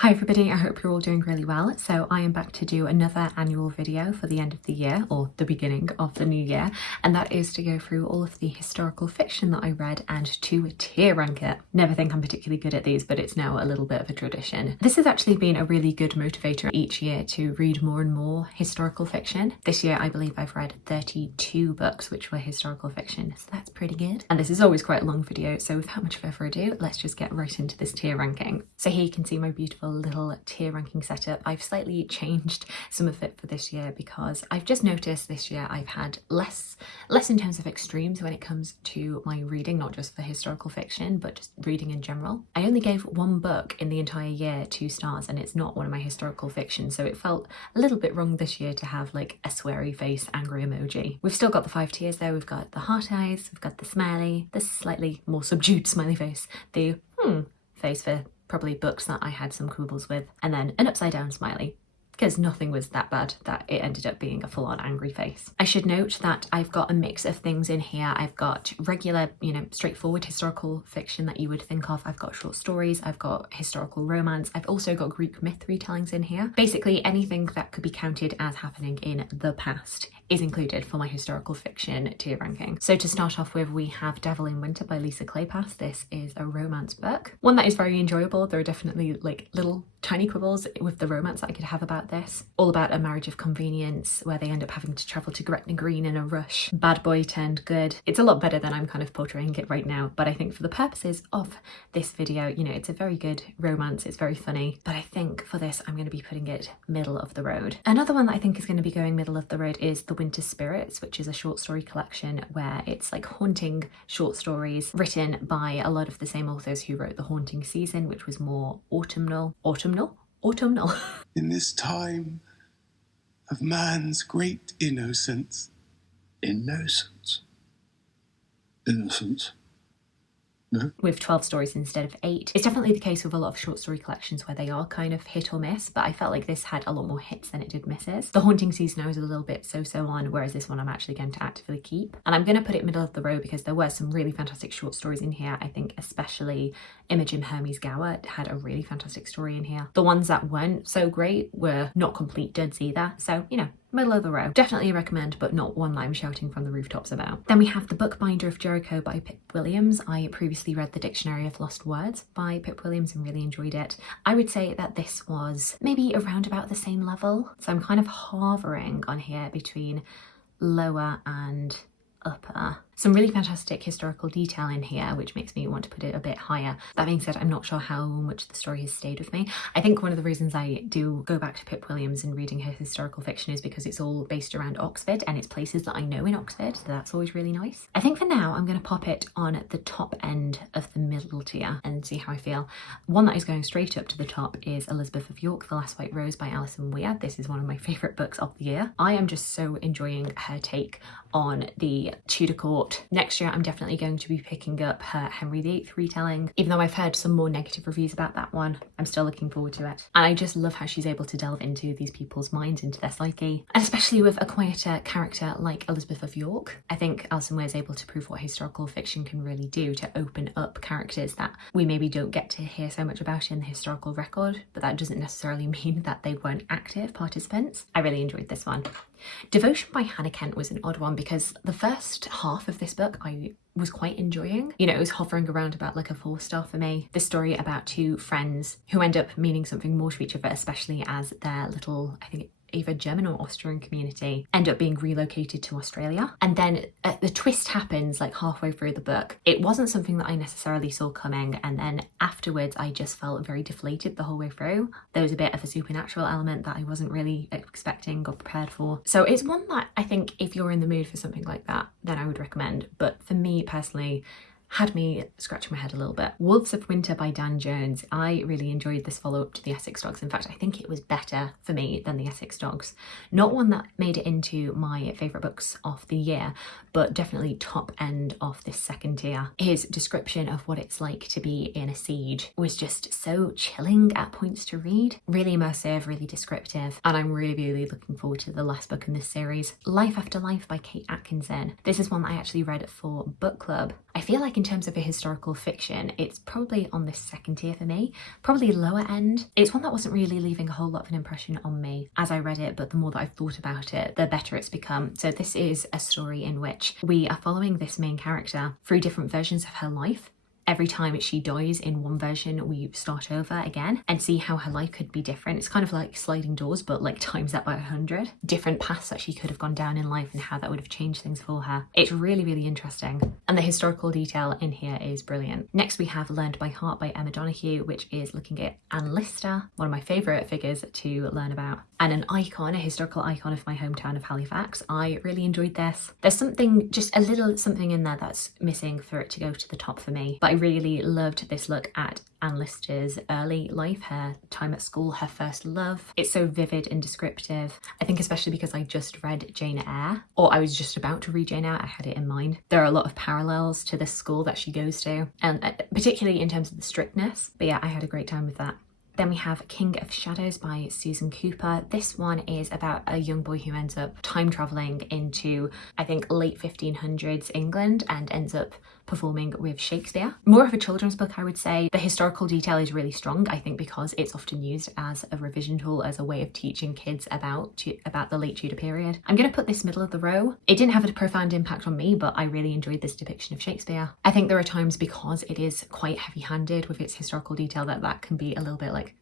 Hi everybody, I hope you're all doing really well. So I am back to do another annual video for the end of the year, or the beginning of the new year, and that is to go through all of the historical fiction that I read and to tier rank it. Never think I'm particularly good at these, but it's now a little bit of a tradition. This has actually been a really good motivator each year to read more and more historical fiction. This year I believe I've read 32 books which were historical fiction, so that's pretty good. And this is always quite a long video, so without much further ado, let's just get right into this tier ranking. So here you can see my beautiful little tier ranking setup. I've slightly changed some of it for this year because I've just noticed this year I've had less in terms of extremes when it comes to my reading, not just for historical fiction but just reading in general. I only gave one book in the entire year 2 stars, and it's not one of my historical fiction, so it felt a little bit wrong this year to have like a sweary face angry emoji. We've still got the 5 tiers though. We've got the heart eyes, we've got the smiley, the slightly more subdued smiley face, the face for probably books that I had some quibbles with, and then an upside down smiley, because nothing was that bad that it ended up being a full-on angry face. I should note that I've got a mix of things in here. I've got regular, straightforward historical fiction that you would think of. I've got short stories, I've got historical romance, I've also got Greek myth retellings in here. Basically anything that could be counted as happening in the past is included for my historical fiction tier ranking. So to start off with, we have Devil in Winter by Lisa Kleypas. This is a romance book, one that is very enjoyable. There are definitely like little tiny quibbles with the romance that I could have about this. All about a marriage of convenience where they end up having to travel to Gretna Green in a rush. Bad boy turned good. It's a lot better than I'm kind of portraying it right now, but I think for the purposes of this video, it's a very good romance. It's very funny, but I think for this I'm going to be putting it middle of the road. Another one that I think is going to be going middle of the road is The Winter Spirits, which is a short story collection where it's like haunting short stories written by a lot of the same authors who wrote The Haunting Season, which was more autumnal. In this time of man's great innocence. Innocence? No? With 12 stories instead of 8. It's definitely the case with a lot of short story collections where they are kind of hit or miss, but I felt like this had a lot more hits than it did misses. The Haunting Season I was a little bit so on, whereas this one I'm actually going to actively keep. And I'm going to put it middle of the road because there were some really fantastic short stories in here. I think especially Imogen Hermes Gower had a really fantastic story in here. The ones that weren't so great were not complete duds either, so middle of the road. Definitely recommend, but not one that I'm shouting from the rooftops about. Then we have The Bookbinder of Jericho by Pip Williams. I previously read The Dictionary of Lost Words by Pip Williams and really enjoyed it. I would say that this was maybe around about the same level, so I'm kind of hovering on here between lower and upper. Some really fantastic historical detail in here, which makes me want to put it a bit higher. That being said, I'm not sure how much the story has stayed with me. I think one of the reasons I do go back to Pip Williams and reading her historical fiction is because it's all based around Oxford and it's places that I know in Oxford, so that's always really nice. I think for now I'm going to pop it on the top end of the middle tier and see how I feel. One that is going straight up to the top is Elizabeth of York, The Last White Rose by Alison Weir. This is one of my favourite books of the year. I am just so enjoying her take on the Tudor court. Next year I'm definitely going to be picking up her Henry VIII retelling. Even though I've heard some more negative reviews about that one, I'm still looking forward to it. And I just love how she's able to delve into these people's minds, into their psyche, and especially with a quieter character like Elizabeth of York. I think Alison Weir is able to prove what historical fiction can really do, to open up characters that we maybe don't get to hear so much about in the historical record, but that doesn't necessarily mean that they weren't active participants. I really enjoyed this one. Devotion by Hannah Kent was an odd one because the first half of this book I was quite enjoying. It was hovering around about like a 4 star for me. The story about 2 friends who end up meaning something more to each other, especially as their little, I think either German or Austrian community end up being relocated to Australia. And then the twist happens like halfway through the book. It wasn't something that I necessarily saw coming, and then afterwards I just felt very deflated the whole way through. There was a bit of a supernatural element that I wasn't really expecting or prepared for. So it's one that I think if you're in the mood for something like that, then I would recommend. But for me personally, had me scratching my head a little bit. Wolves of Winter by Dan Jones. I really enjoyed this follow-up to the Essex Dogs. In fact, I think it was better for me than the Essex Dogs. Not one that made it into my favourite books of the year, but definitely top end of this second tier. His description of what it's like to be in a siege was just so chilling at points to read. Really immersive, really descriptive, and I'm really looking forward to the last book in this series. Life After Life by Kate Atkinson. This is one that I actually read for book club. I feel like like in terms of a historical fiction, it's probably on the second tier for me, probably lower end. It's one that wasn't really leaving a whole lot of an impression on me as I read it, but the more that I've thought about it, the better it's become. So this is a story in which we are following this main character through different versions of her life. Every time she dies in one version, we start over again and see how her life could be different. It's kind of like sliding doors, but like times that by 100. Different paths that she could have gone down in life and how that would have changed things for her. It's really, really interesting. And the historical detail in here is brilliant. Next, we have Learned by Heart by Emma Donoghue, which is looking at Anne Lister, one of my favourite figures to learn about. And an icon, a historical icon of my hometown of Halifax. I really enjoyed this. There's something, just a little something in there that's missing for it to go to the top for me. But I really loved this look at Anne Lister's early life, her time at school, her first love. It's so vivid and descriptive. I think especially because I just read Jane Eyre, or I was just about to read Jane Eyre, I had it in mind. There are a lot of parallels to the school that she goes to, and particularly in terms of the strictness. But yeah, I had a great time with that. Then we have King of Shadows by Susan Cooper. This one is about a young boy who ends up time travelling into, I think, late 1500s England and ends up performing with Shakespeare. More of a children's book, I would say. The historical detail is really strong, I think, because it's often used as a revision tool, as a way of teaching kids about the late Tudor period. I'm going to put this middle of the row. It didn't have a profound impact on me, but I really enjoyed this depiction of Shakespeare. I think there are times, because it is quite heavy-handed with its historical detail, that can be a little bit like,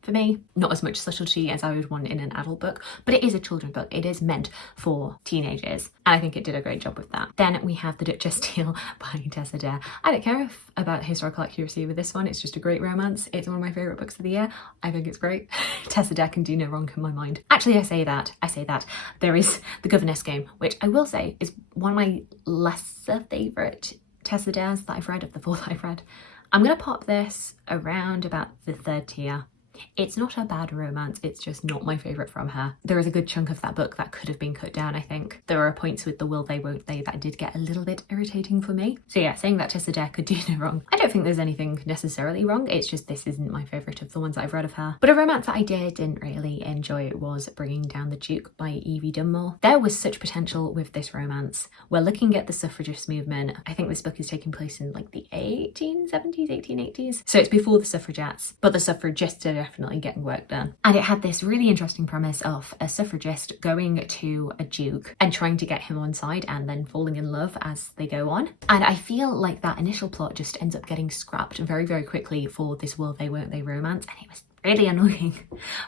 for me, not as much subtlety as I would want in an adult book, but it is a children's book. It is meant for teenagers, and I think it did a great job with that. Then we have The Duchess Deal by Tessa Dare. I don't care about historical accuracy with this one. It's just a great romance. It's one of my favourite books of the year. I think it's great. Tessa Dare can do no wrong in my mind. Actually, I say that. There is The Governess Game, which I will say is one of my lesser favourite Tessa Dares that I've read, of the four that I've read. I'm going to pop this around about the third tier. It's not a bad romance, it's just not my favourite from her. There is a good chunk of that book that could have been cut down, I think. There are points with the will they, won't they that did get a little bit irritating for me. So yeah, saying that Tessa Dare could do no wrong. I don't think there's anything necessarily wrong, it's just this isn't my favourite of the ones that I've read of her. But a romance that I didn't really enjoy was Bringing Down the Duke by Evie Dunmore. There was such potential with this romance. We're looking at the suffragist movement. I think this book is taking place in like the 1870s, 1880s. So it's before the suffragettes, but the suffragists are definitely getting work done. And it had this really interesting premise of a suffragist going to a duke and trying to get him on side and then falling in love as they go on. And I feel like that initial plot just ends up getting scrapped very, very quickly for this will they, won't they romance, and it was really annoying.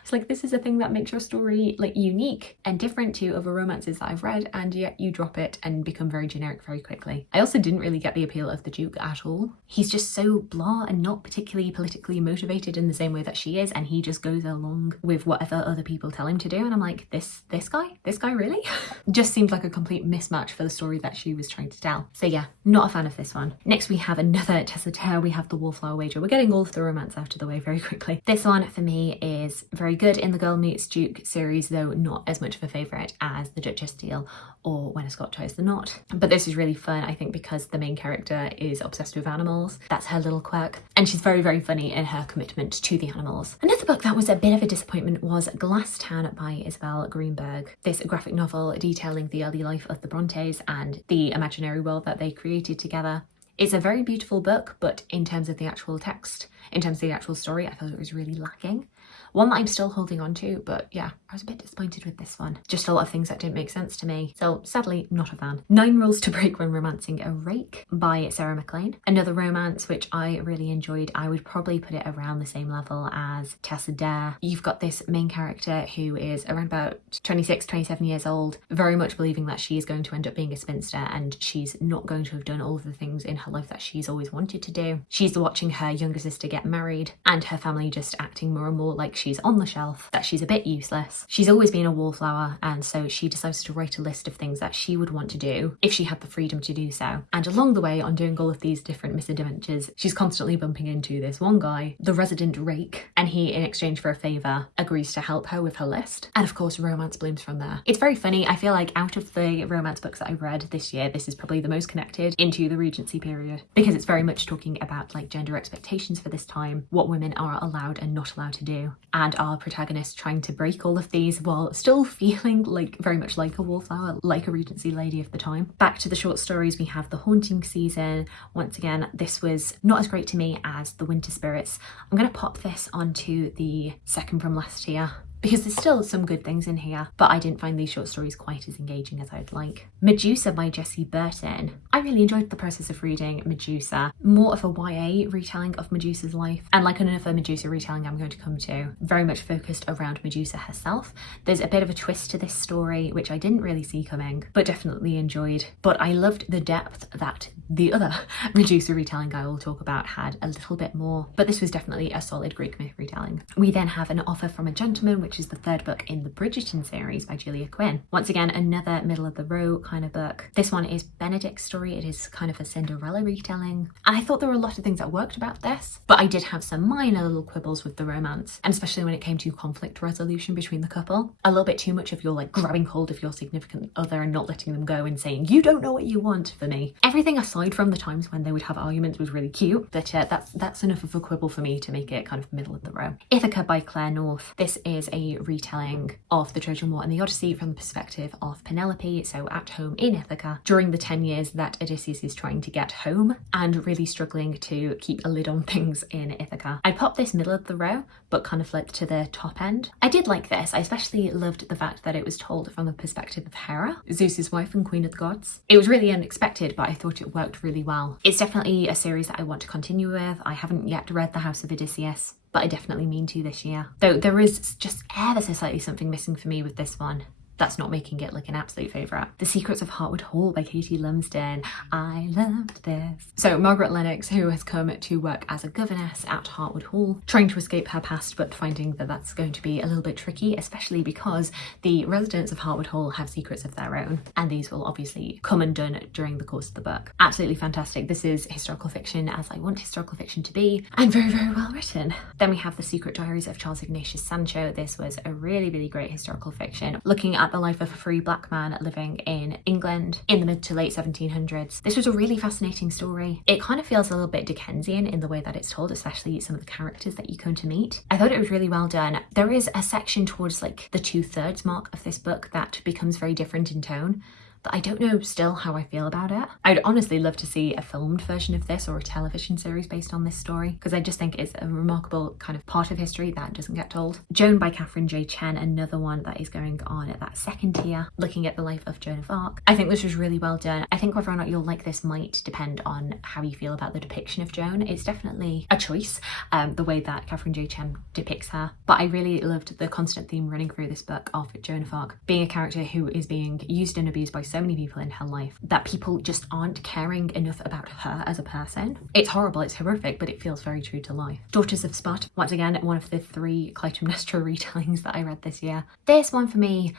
It's like, this is a thing that makes your story like unique and different to other romances that I've read, and yet you drop it and become very generic very quickly. I also didn't really get the appeal of the Duke at all. He's just so blah and not particularly politically motivated in the same way that she is, and he just goes along with whatever other people tell him to do, and I'm like, this guy really? Just seemed like a complete mismatch for the story that she was trying to tell. So yeah, not a fan of this one. Next we have another Tessa Dare. We have The Wallflower Wager. We're getting all of the romance out of the way very quickly. This one for me is very good in the Girl Meets Duke series, though not as much of a favourite as The Duchess Deal or When a Scot Ties the Knot. But this is really fun, I think, because the main character is obsessed with animals. That's her little quirk. And she's very, very funny in her commitment to the animals. Another book that was a bit of a disappointment was Glasstown by Isabel Greenberg. This graphic novel detailing the early life of the Brontes and the imaginary world that they created together. It's a very beautiful book, but in terms of the actual text, in terms of the actual story, I thought it was really lacking. One that I'm still holding on to, but yeah, I was a bit disappointed with this one. Just a lot of things that didn't make sense to me. So sadly, not a fan. 9 Rules to Break When Romancing a Rake by Sarah MacLean. Another romance which I really enjoyed. I would probably put it around the same level as Tessa Dare. You've got this main character who is around about 26, 27 years old, very much believing that she is going to end up being a spinster and she's not going to have done all of the things in her life that she's always wanted to do. She's watching her younger sister get married and her family just acting more and more like she's on the shelf, that she's a bit useless. She's always been a wallflower, and so she decides to write a list of things that she would want to do if she had the freedom to do so. And along the way, on doing all of these different misadventures, she's constantly bumping into this one guy, the resident rake, and he, in exchange for a favour, agrees to help her with her list. And of course, romance blooms from there. It's very funny. I feel like out of the romance books that I've read this year, this is probably the most connected into the Regency period, because it's very much talking about like gender expectations for this time, what women are allowed and not allowed to do. and our protagonist trying to break all of these while still feeling like very much like a wallflower, like a Regency lady of the time. Back to the short stories, we have the Haunting Season. Once again, this was not as great to me as the Winter Spirits. I'm going to pop this onto the second from last tier, because there's still some good things in here, but I didn't find these short stories quite as engaging as I'd like. Medusa by Jessie Burton. I really enjoyed the process of reading Medusa. More of a YA retelling of Medusa's life, and like another Medusa retelling I'm going to come to, very much focused around Medusa herself. There's a bit of a twist to this story, which I didn't really see coming, but definitely enjoyed. But I loved the depth that the other Medusa retelling I will talk about had a little bit more, but this was definitely a solid Greek myth retelling. We then have An Offer from a Gentleman, which is the third book in the Bridgerton series by Julia Quinn. Once again, another middle of the road kind of book. This one is Benedict's story. It is kind of a Cinderella retelling, and I thought there were a lot of things that worked about this, but I did have some minor little quibbles with the romance, and especially when it came to conflict resolution between the couple. A little bit too much of your like grabbing hold of your significant other and not letting them go and saying you don't know what you want for me. Everything aside from the times when they would have arguments was really cute, but that's enough of a quibble for me to make it kind of middle of the row. Ithaca by Claire North. This is a retelling of the Trojan War and the Odyssey from the perspective of Penelope, so at home in Ithaca during the 10 years that Odysseus is trying to get home and really struggling to keep a lid on things in Ithaca. I popped this middle of the row, but kind of flipped to the top end. I did like this. I especially loved the fact that it was told from the perspective of Hera, Zeus's wife and queen of the gods. It was really unexpected, but I thought it worked really well. It's definitely a series that I want to continue with. I haven't yet read The House of Odysseus, but I definitely mean to this year. Though there is just ever so slightly something missing for me with this one. That's not making it like an absolute favourite. The Secrets of Heartwood Hall by Katie Lumsden. I loved this. So Margaret Lennox, who has come to work as a governess at Heartwood Hall, trying to escape her past, but finding that that's going to be a little bit tricky, especially because the residents of Heartwood Hall have secrets of their own, and these will obviously come undone during the course of the book. Absolutely fantastic. This is historical fiction as I want historical fiction to be, and very, very well written. Then we have The Secret Diaries of Charles Ignatius Sancho. This was a really, really great historical fiction, looking at the life of a free black man living in England in the mid to late 1700s. This was a really fascinating story. It kind of feels a little bit Dickensian in the way that it's told, especially some of the characters that you come to meet. I thought it was really well done. There is a section towards like the 2/3 mark of this book that becomes very different in tone, but I don't know still how I feel about it. I'd honestly love to see a filmed version of this or a television series based on this story, because I just think it's a remarkable kind of part of history that doesn't get told. Joan by Catherine J. Chen, another one that is going on at that second tier, looking at the life of Joan of Arc. I think this was really well done. I think whether or not you'll like this might depend on how you feel about the depiction of Joan. It's definitely a choice, the way that Catherine J. Chen depicts her, but I really loved the constant theme running through this book of Joan of Arc being a character who is being used and abused by so many people in her life that people just aren't caring enough about her as a person. It's horrible, it's horrific, but it feels very true to life. Daughters of Sparta, once again, one of the 3 Clytemnestra retellings that I read this year. This one for me,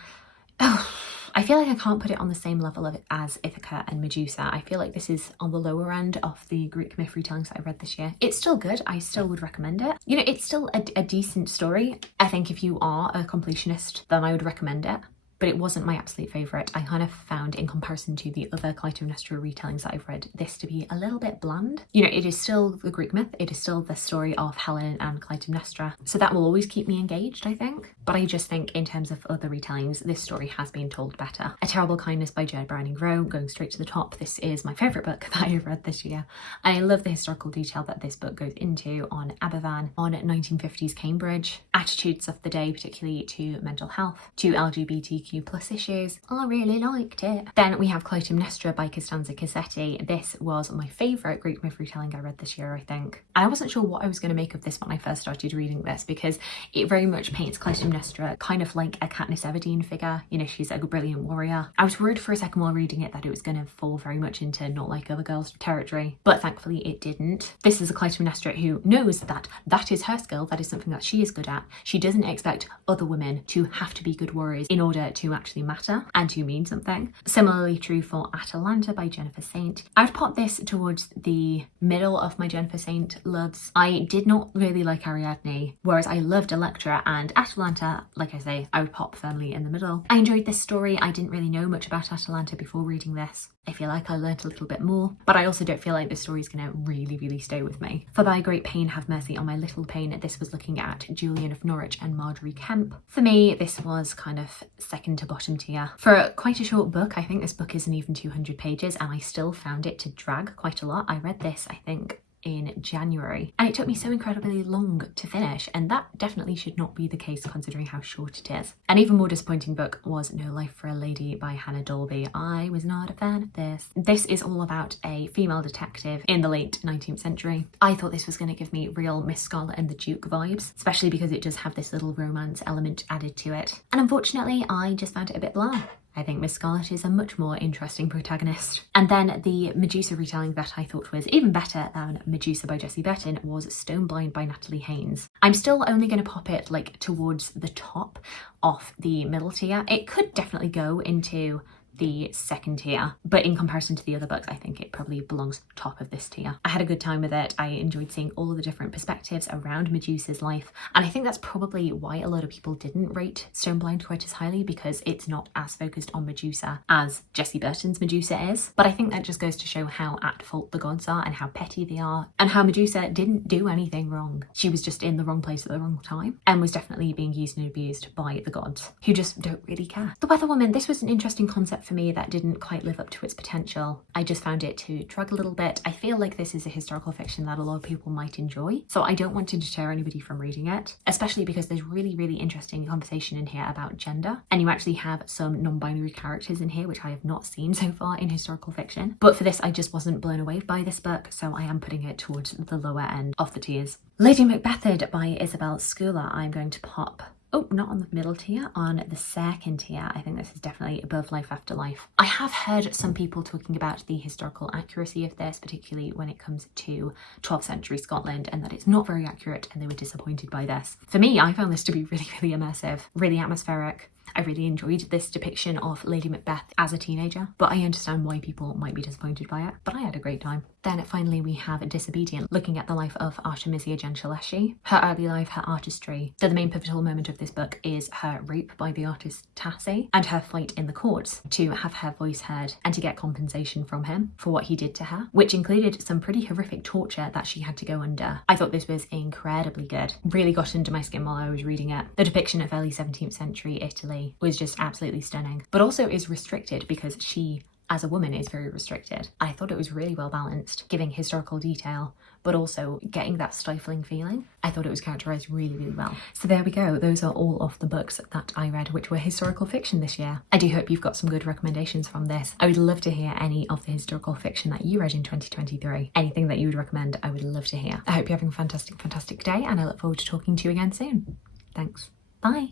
I feel like I can't put it on the same level of it as Ithaca and Medusa. I feel like this is on the lower end of the Greek myth retellings that I read this year. It's still good. I still would recommend it. You know, it's still a decent story. I think if you are a completionist, then I would recommend it. But it wasn't my absolute favourite. I kind of found, in comparison to the other Clytemnestra retellings that I've read, this to be a little bit bland. You know, it is still the Greek myth, it is still the story of Helen and Clytemnestra, so that will always keep me engaged, I think. But I just think in terms of other retellings, this story has been told better. A Terrible Kindness by Jed Browning Rowe, going straight to the top. This is my favourite book that I've read this year. And I love the historical detail that this book goes into on Aberfan, on 1950s Cambridge, attitudes of the day, particularly to mental health, to LGBTQ+ issues. I really liked it. Then we have Clytemnestra by Costanza Cassetti. This was my favourite Greek myth retelling I read this year, I think. And I wasn't sure what I was going to make of this when I first started reading this, because it very much paints Clytemnestra kind of like a Katniss Everdeen figure. You know, she's a brilliant warrior. I was worried for a second while reading it that it was going to fall very much into Not Like Other Girls territory, but thankfully it didn't. This is a Clytemnestra who knows that that is her skill, that is something that she is good at. She doesn't expect other women to have to be good warriors in order to actually matter and to mean something. Similarly true for Atalanta by Jennifer Saint. I would pop this towards the middle of my Jennifer Saint loves. I did not really like Ariadne, whereas I loved Electra, and Atalanta, like I say, I would pop firmly in the middle. I enjoyed this story. I didn't really know much about Atalanta before reading this, I feel like I learnt a little bit more, but I also don't feel like this story is going to really stay with me. For Thy Great Pain Have Mercy on My Little Pain, this was looking at Julian of Norwich and Marjorie Kemp. For me, this was kind of second to bottom tier. For quite a short book, I think this book isn't even 200 pages, and I still found it to drag quite a lot. I read this, I think, in January, and it took me so incredibly long to finish, and that definitely should not be the case considering how short it is. An even more disappointing book was No Life for a Lady by Hannah Dolby. I was not a fan of this. This is all about a female detective in the late 19th century. I thought this was going to give me real Miss Scarlet and the Duke vibes, especially because it does have this little romance element added to it, and unfortunately I just found it a bit blah. I think Miss Scarlet is a much more interesting protagonist. And then the Medusa retelling that I thought was even better than Medusa by Jessie Burton was Stoneblind by Natalie Haynes. I'm still only going to pop it like towards the top of the middle tier. It could definitely go into the second tier, but in comparison to the other books, I think it probably belongs top of this tier. I had a good time with it. I enjoyed seeing all of the different perspectives around Medusa's life, and I think that's probably why a lot of people didn't rate Stoneblind quite as highly, because it's not as focused on Medusa as Jessie Burton's Medusa is. But I think that just goes to show how at fault the gods are and how petty they are, and how Medusa didn't do anything wrong. She was just in the wrong place at the wrong time and was definitely being used and abused by the gods, who just don't really care. The Weather Woman, this was an interesting concept for me that didn't quite live up to its potential. I just found it to drag a little bit. I feel like this is a historical fiction that a lot of people might enjoy, so I don't want to deter anybody from reading it, especially because there's really interesting conversation in here about gender, and you actually have some non-binary characters in here, which I have not seen so far in historical fiction. But for this, I just wasn't blown away by this book, so I am putting it towards the lower end of the tiers. Lady Macbethed by Isabel Schuyler, I'm going to pop, oh, not on the middle tier, on the second tier. I think this is definitely above Life After Life. I have heard some people talking about the historical accuracy of this, particularly when it comes to 12th century Scotland, and that it's not very accurate, and they were disappointed by this. For me, I found this to be really immersive, really atmospheric. I really enjoyed this depiction of Lady Macbeth as a teenager, but I understand why people might be disappointed by it, but I had a great time. Then finally we have Disobedient, looking at the life of Artemisia Gentileschi, her early life, her artistry. So the main pivotal moment of this book is her rape by the artist Tassie, and her fight in the courts to have her voice heard and to get compensation from him for what he did to her, which included some pretty horrific torture that she had to go under. I thought this was incredibly good. Really got under my skin while I was reading it. The depiction of early 17th century Italy was just absolutely stunning, but also is restricted because she, as a woman, is very restricted. I thought it was really well balanced, giving historical detail, but also getting that stifling feeling. I thought it was characterised really well. So there we go. Those are all of the books that I read which were historical fiction this year. I do hope you've got some good recommendations from this. I would love to hear any of the historical fiction that you read in 2023. Anything that you would recommend, I would love to hear. I hope you're having a fantastic day, and I look forward to talking to you again soon. Thanks. Bye.